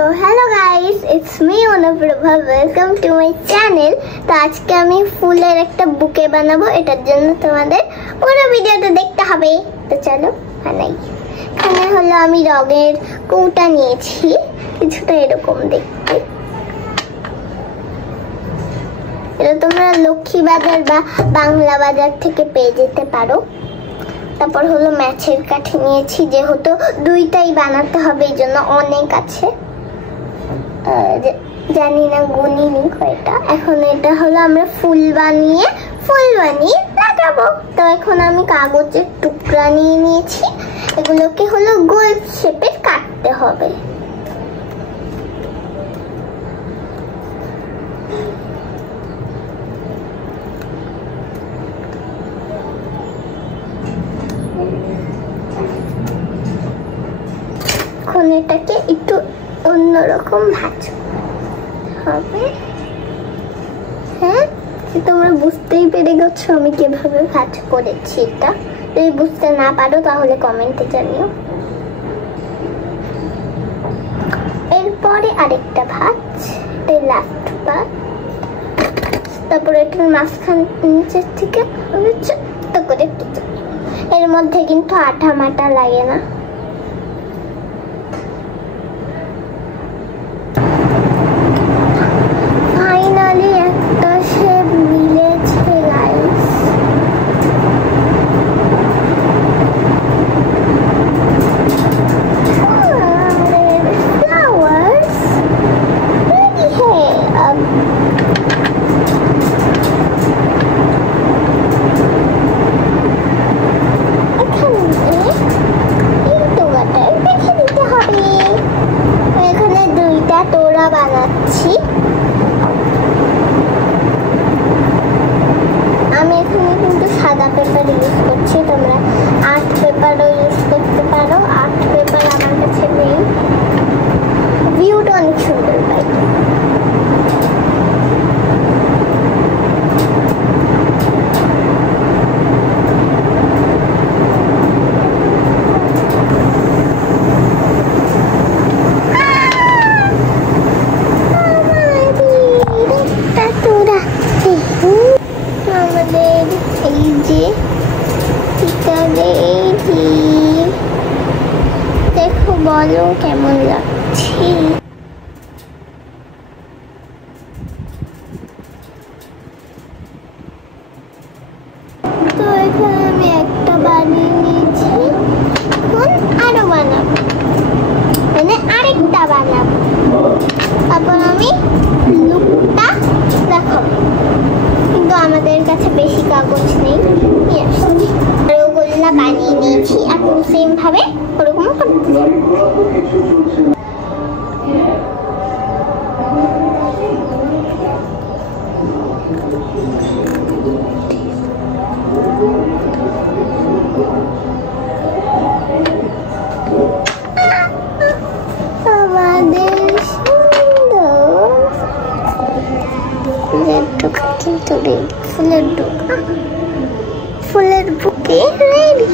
তো hello guys, it's me অনুপ্রভা, welcome to my channel. তো আজকে আমি ফুলের একটা বুকে বানাবো, এটার জন্য তোমাদের পুরো ভিডিওটা দেখতে হবে। তো চলো বানাই। এখানে হলো আমি রঙের কৌটা নিয়েছি, কিছুটা এরকম দেখতে। এটা তোমরা লক্ষ্মী বাজার বা বাংলা বাজার থেকে পেয়ে যেতে পারো। তারপর হলো ম্যাচের কাঠি নিয়েছি, যেহেতু দুইটাই বানাতে হবে এই জন্য অনেক আছে, জানি না গুনিনি কয়টা। এখন এটা হলো আমরা ফুল বানিয়ে লাগাবো। তো এখন আমি কাগজের টুকরা নিয়ে নিয়েছি, এগুলোকে হলো গোল শেপে কাটতে হবে। এখন এটাকে একটু অন্যরকম ভাঁজ হবে। হ্যাঁ, তোমরা বুঝতেই পেরে গেছো আমি কিভাবে ভাঁজ করেছি। এটা যদি বুঝতে না পারো তাহলে কমেন্টে জানিও। এরপরে আরেকটা ভাঁজ, এটা লাস্ট ভাঁজ। তারপরে এটার মাঝখান নিচের থেকে ছোট্ট করে এর মধ্যে কিন্তু আঠা মাটা লাগে না। বানাচ্ছি আমি এখানে কিন্তু সাদা পেপার ইউজ করছি, তোমরা আর্ট পেপারও ইউজ করতে পারো। আর্ট পেপার আমার কাছে নেই, ভিউটা অনেক সুন্দর পাই। দেখো, বলো কেমন লাগছে। তো এখানে আমি একটা বানিয়ে নিয়েছি, এখন আরো বানাবো, মানে আরেকটা বানাবো। তারপর আমি লুকটা দেখাবো, কিন্তু আমাদের কাছে বেশি কাগজ নেই, গোল্লা বানিয়ে নিয়েছি। এখন সেম ভাবে ওরকম আমাদের সুন্দর ফুলের ডোকা, কিন্তু ফুলের বুকে রেডি।